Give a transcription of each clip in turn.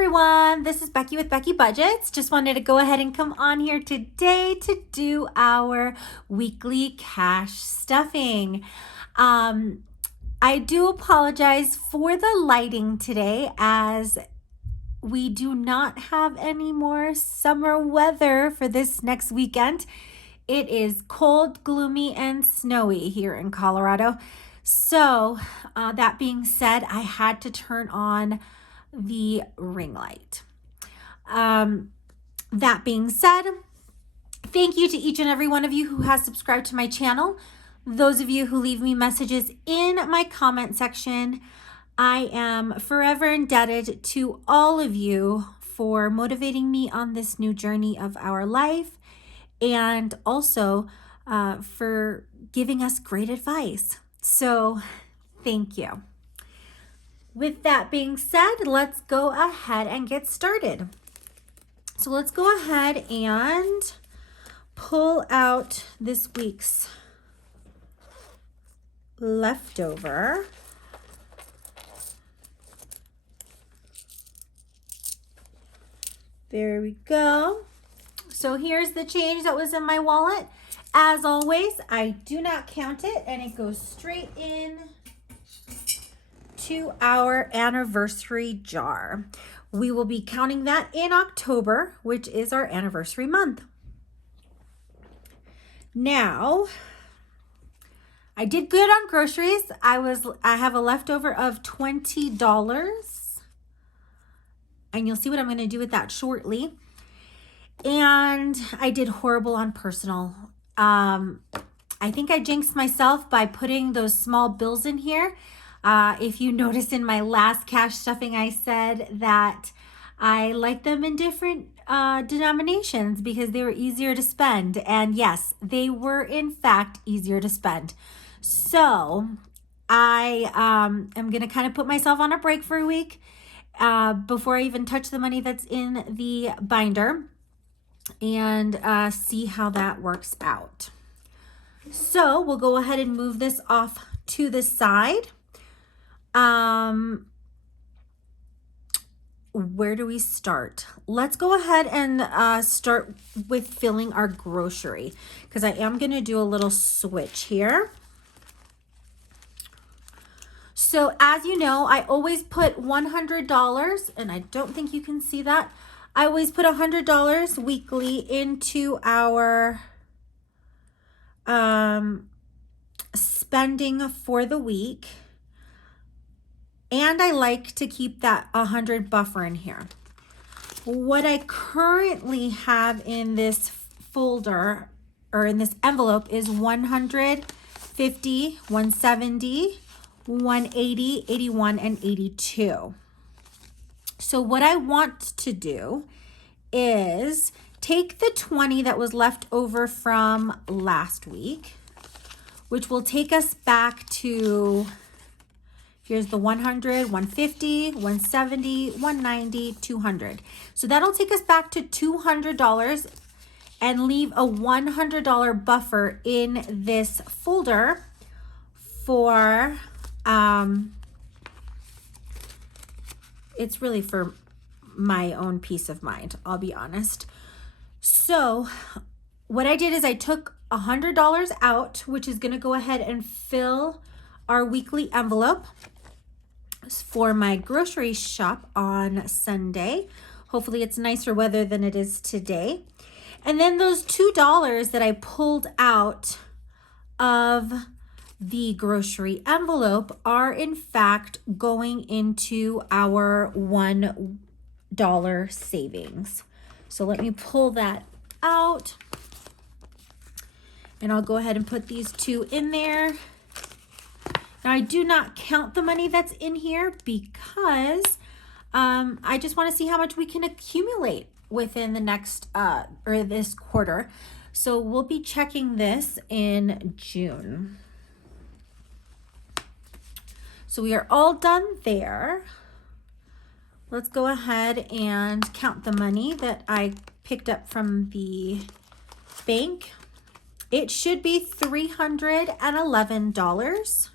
everyone, this is Becky with Becky Budgets. Just wanted to go ahead and come on here today to do our weekly cash stuffing. I do apologize for the lighting today as we do not have any more summer weather for this next weekend. It is cold, gloomy, and snowy here in Colorado. So that being said, I had to turn on the ring light. That being said, thank you to each and every one of you who has subscribed to my channel. Those of you who leave me messages in my comment section, I am forever indebted to all of you for motivating me on this new journey of our life, and also for giving us great advice. So thank you. With that being said, let's go ahead and get started. So let's go ahead and pull out this week's leftover. There we go. So here's the change that was in my wallet. As always, I do not count it, and it goes straight in to our anniversary jar. We will be counting that in October, which is our anniversary month. Now, I did good on groceries. I have a leftover of $20, and you'll see what I'm going to do with that shortly. And I did horrible on personal. I think I jinxed myself by putting those small bills in here. If you notice in my last cash stuffing, I said that I like them in different denominations because they were easier to spend. And yes, they were in fact easier to spend. So I am going to kind of put myself on a break for a week before I even touch the money that's in the binder, and see how that works out. So we'll go ahead and move this off to the side. Where do we start? Let's go ahead and start with filling our grocery, because I am going to do a little switch here. So as you know, I always put $100, and I don't think you can see that. I always put $100 weekly into our spending for the week. And I like to keep that 100 buffer in here. What I currently have in this folder or in this envelope is 150, 170, 180, 81, and 82. So what I want to do is take the 20 that was left over from last week, which will take us back to, here's the 100, 150, 170, 190, 200. So that'll take us back to $200 and leave a $100 buffer in this folder for, it's really for my own peace of mind, I'll be honest. So what I did is I took $100 out, which is going to go ahead and fill our weekly envelope for my grocery shop on Sunday. Hopefully it's nicer weather than it is today. And then those $2 that I pulled out of the grocery envelope are in fact going into our $1 savings. So let me pull that out, and I'll go ahead and put these two in there. Now I do not count the money that's in here because I just want to see how much we can accumulate within the next or this quarter. So we'll be checking this in June. So we are all done there. Let's go ahead and count the money that I picked up from the bank. It should be $311.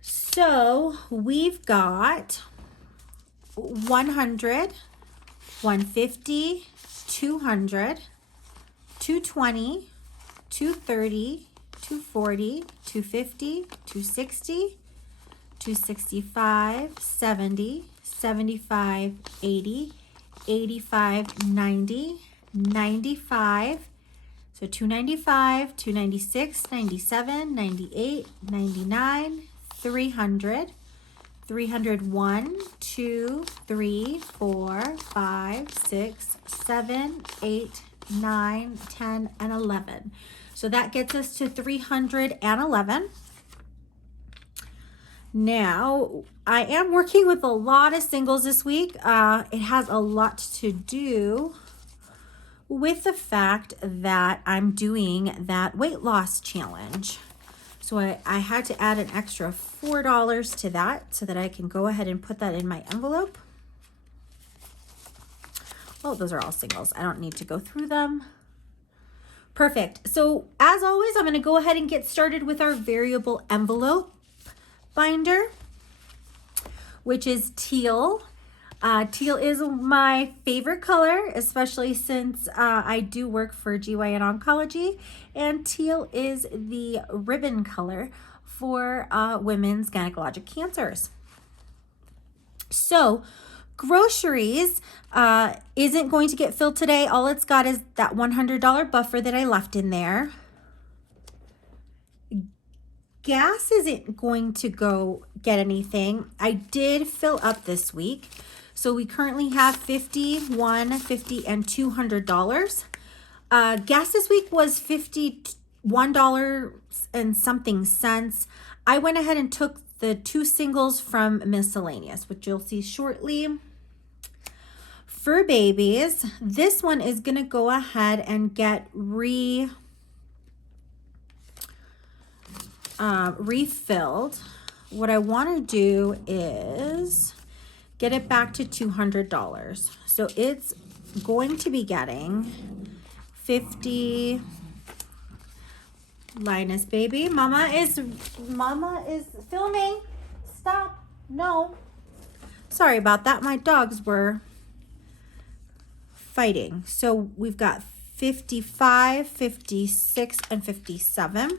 So we've got 100, 150, 200, 220, 230, 240, 250, 260, 265, 70, 75, 80, 85, 90, 95, so 295, 296, 97, 98, 99, 300, 301, 2, 3, 4, 5, 6, 7, 8, 9, 10, and 11. So that gets us to 311. Now, I am working with a lot of singles this week. It has a lot to do with the fact that I'm doing that weight loss challenge. So I had to add an extra $4 to that so that I can go ahead and put that in my envelope. Oh, those are all singles. I don't need to go through them. Perfect. So as always, I'm going to go ahead and get started with our variable envelope binder, which is teal. Teal is my favorite color, especially since I do work for GYN Oncology, and teal is the ribbon color for women's gynecologic cancers. So groceries isn't going to get filled today. All it's got is that $100 buffer that I left in there. Gas isn't going to go get anything. I did fill up this week. So we currently have $50, $50, and $200. Gas this week was $51 and something cents. I went ahead and took the 2 singles from miscellaneous, which you'll see shortly. For babies, this one is going to go ahead and get refilled. What I want to do is get it back to $200. So it's going to be getting 50. Linus, baby, mama is filming. Stop. No. Sorry about that. My dogs were fighting. So we've got 55, 56, and 57.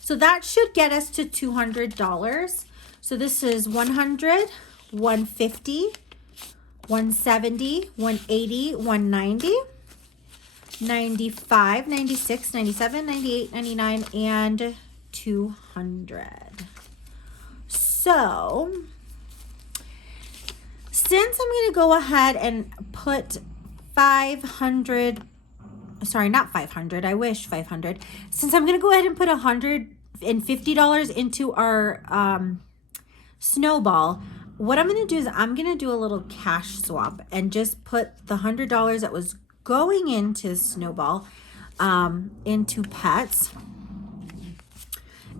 So that should get us to $200. So this is 100, 150, 170, 180, 190, 95, 96, 97, 98, 99, and 200. So since I'm going to go ahead and put 500, sorry, not 500, I wish 500. Since I'm going to go ahead and put $150 into our snowball, what I'm going to do is I'm going to do a little cash swap and just put the $100 that was going into snowball into pets,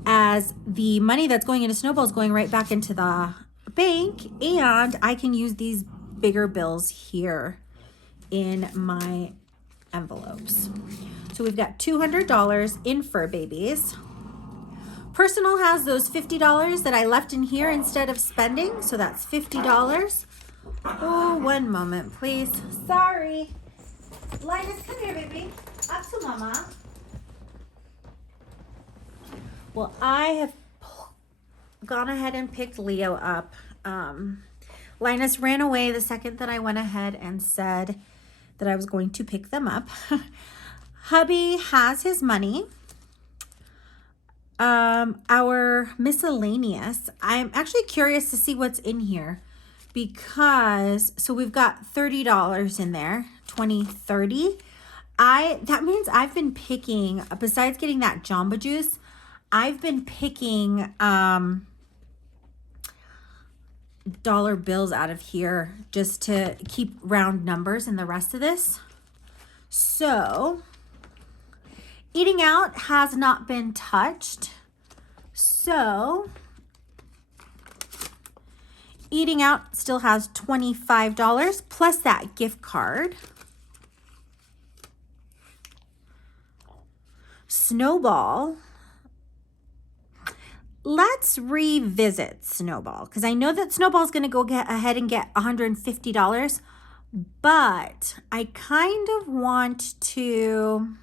as the money that's going into snowball is going right back into the bank, and I can use these bigger bills here in my envelopes. So we've got $200 in fur babies. Personal has those $50 that I left in here instead of spending, so that's $50. Oh, one moment, please. Sorry. Linus, come here, baby. Up to mama. Well, I have gone ahead and picked Leo up. Linus ran away the second that I went ahead and said that I was going to pick them up. Hubby has his money. Our miscellaneous, I'm actually curious to see what's in here, because so we've got $30 in there, 20, 30. That means I've been picking, besides getting that Jamba Juice, I've been picking dollar bills out of here just to keep round numbers in the rest of this. So eating out has not been touched. So eating out still has $25 plus that gift card. Snowball, let's revisit Snowball, because I know that Snowball's going to go get ahead and get $150, but I kind of want to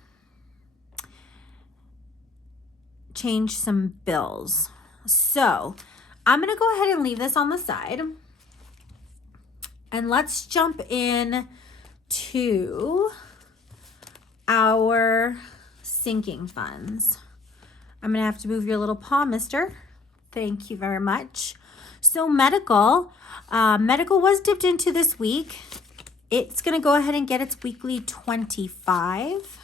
change some bills. So I'm going to go ahead and leave this on the side, and let's jump in to our sinking funds. I'm going to have to move your little paw, mister. Thank you very much. So medical was dipped into this week. It's going to go ahead and get its weekly 25.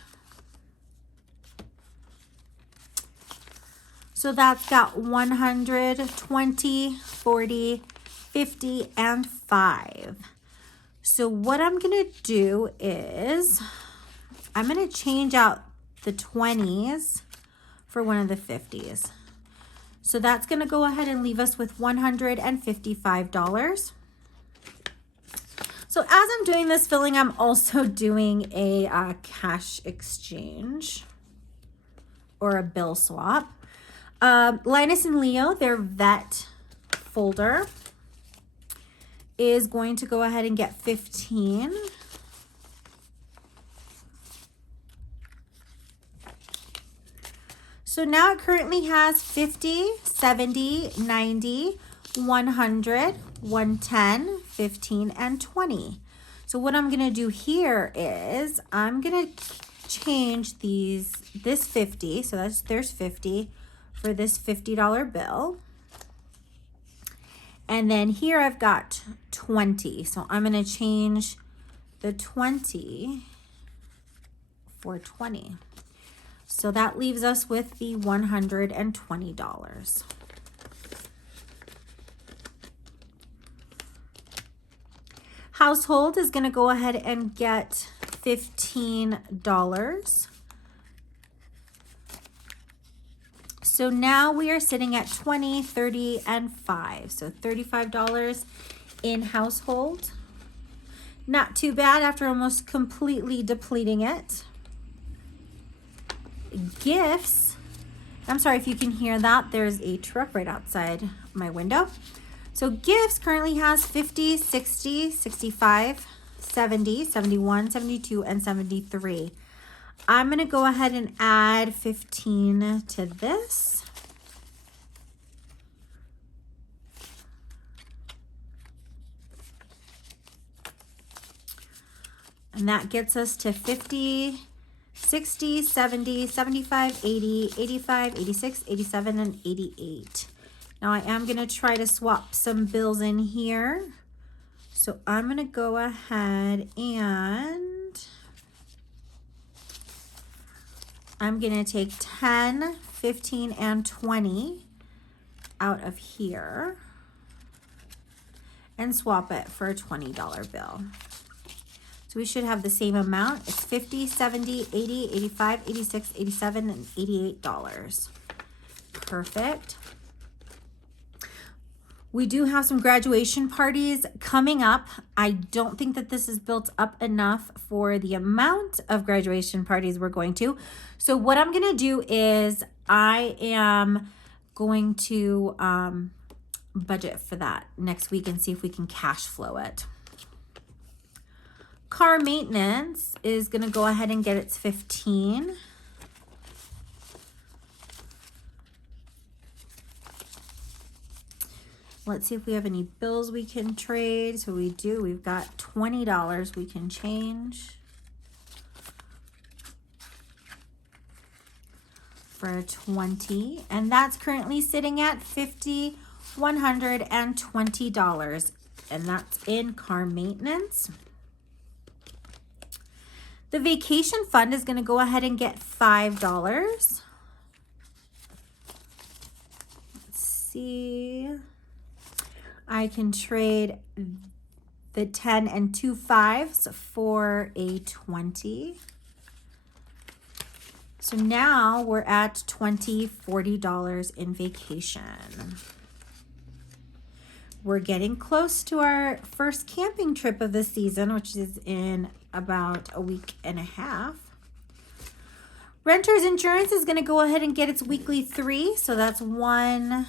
So that's got 100, 20, 40, 50, and 5. So what I'm going to do is I'm going to change out the 20s for one of the 50s. So that's going to go ahead and leave us with $155. So as I'm doing this filling, I'm also doing a cash exchange or a bill swap. Linus and Leo, their vet folder is going to go ahead and get 15. So now it currently has 50, 70, 90, 100, 110, 15, and 20. So what I'm going to do here is I'm going to change this 50. So there's 50 for this $50 bill. And then here I've got 20. So I'm going to change the 20 for 20. So that leaves us with the $120. Household is going to go ahead and get $15. So now we are sitting at 20, 30, and 5. So $35 in household. Not too bad after almost completely depleting it. Gifts. I'm sorry if you can hear that. There's a truck right outside my window. So gifts currently has 50, 60, 65, 70, 71, 72, and 73. I'm going to go ahead and add 15 to this. And that gets us to 50, 60, 70, 75, 80, 85, 86, 87, and 88. Now I am going to try to swap some bills in here. So I'm going to go ahead and I'm going to take 10, 15, and 20 out of here and swap it for a $20 bill. So we should have the same amount. It's 50, 70, 80, 85, 86, 87, and $88. Perfect. We do have some graduation parties coming up. I don't think that this is built up enough for the amount of graduation parties we're going to. So what I'm going to do is I am going to budget for that next week and see if we can cash flow it. Car maintenance is going to go ahead and get its 15. Let's see if we have any bills we can trade. So we do. We've got $20 we can change for 20. And that's currently sitting at $50, $120. And that's in car maintenance. The vacation fund is going to go ahead and get $5. Let's see. I can trade the 10 and 2 5s for a 20. So now we're at $20, $40 in vacation. We're getting close to our first camping trip of the season, which is in about a week and a half. Renter's insurance is going to go ahead and get its weekly 3. So that's $1,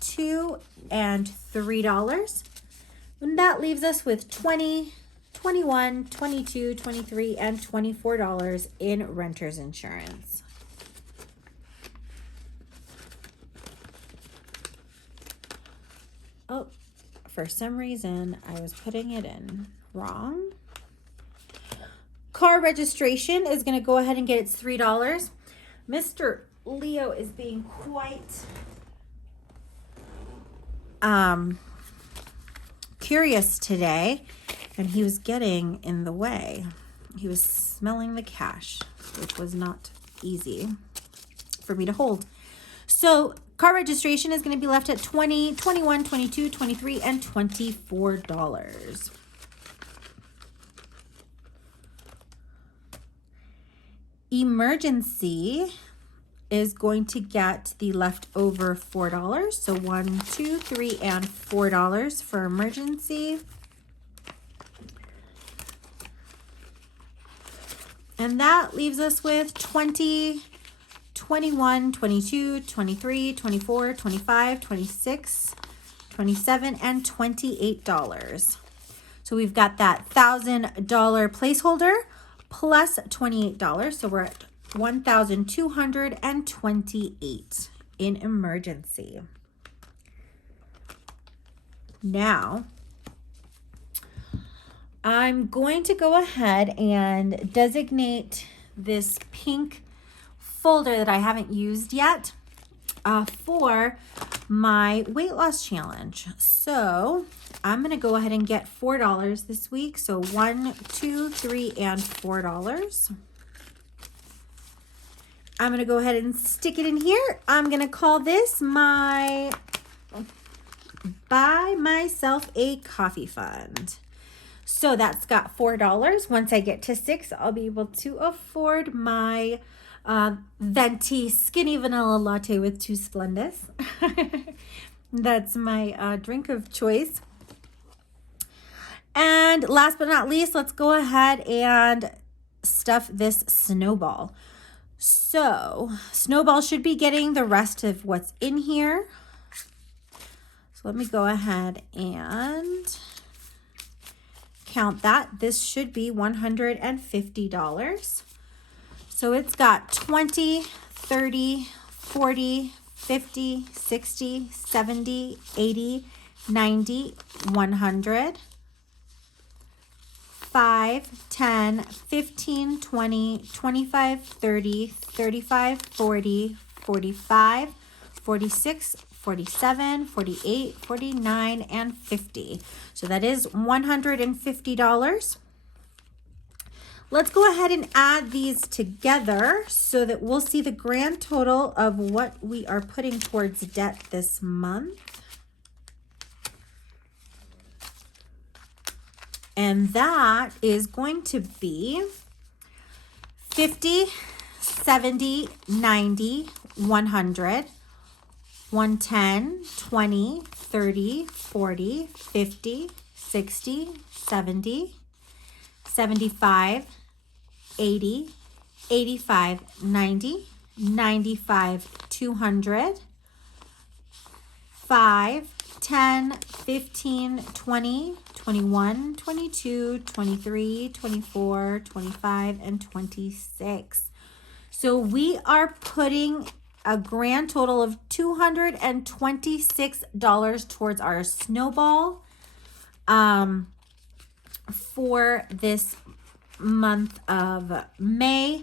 $2, and $3. And that leaves us with $20, $21, $22, $23, and $24 in renter's insurance. Oh, for some reason, I was putting it in wrong. Car registration is going to go ahead and get its $3. Mr. Leo is being quite curious today, and he was getting in the way. He was smelling the cash, which was not easy for me to hold. So car registration is going to be left at $20, $21, $22, $23, and $24. Emergency is going to get the leftover $4. So $1, $2, $3, and $4 for emergency. And that leaves us with $20, $21, $22, $23, $24, $25, $26, $27, and $28. So we've got that $1,000 placeholder plus $28. So we're at $1,228 in emergency. Now, I'm going to go ahead and designate this pink folder that I haven't used yet for my weight loss challenge. So I'm going to go ahead and get $4 this week. So $1, $2, $3, and $4. I'm going to go ahead and stick it in here. I'm going to call this my Buy Myself a Coffee Fund. So that's got $4. Once I get to 6, I'll be able to afford my venti skinny vanilla latte with 2 Splendis. That's my drink of choice. And last but not least, let's go ahead and stuff this Snowball. So Snowball should be getting the rest of what's in here. So let me go ahead and count that. This should be $150. So it's got 20, 30, 40, 50, 60, 70, 80, 90, 100. 5, 10, 15, 20, 25, 30, 35, 40, 45, 46, 47, 48, 49, and 50. So that is $150. Let's go ahead and add these together so that we'll see the grand total of what we are putting towards debt this month. And that is going to be 50, 70, 90, 100, 110, 20, 30, 40, 50, 60, 70, 75, 80, 85, 90, 95, 200, 5, 10, 15, 20, 21, 22, 23, 24, 25, and 26. So we are putting a grand total of $226 towards our Snowball for this month of May.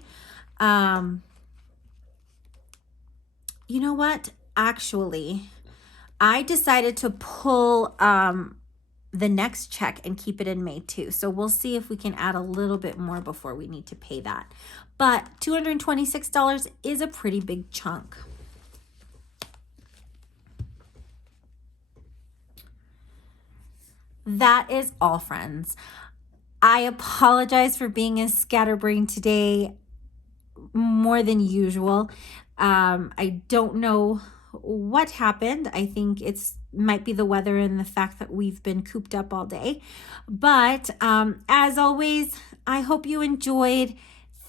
You know what? Actually, I decided to pull the next check and keep it in May too. So we'll see if we can add a little bit more before we need to pay that. But $226 is a pretty big chunk. That is all, friends. I apologize for being a scatterbrain today, more than usual. I don't know what happened. I think it's might be the weather and the fact that we've been cooped up all day. But as always, I hope you enjoyed.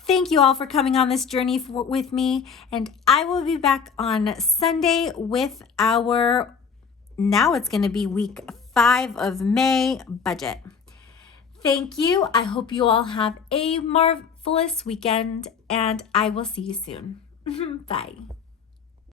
Thank you all for coming on this journey with me. And I will be back on Sunday with our, now it's going to be week 5 of May budget. Thank you. I hope you all have a marvelous weekend, and I will see you soon. Bye.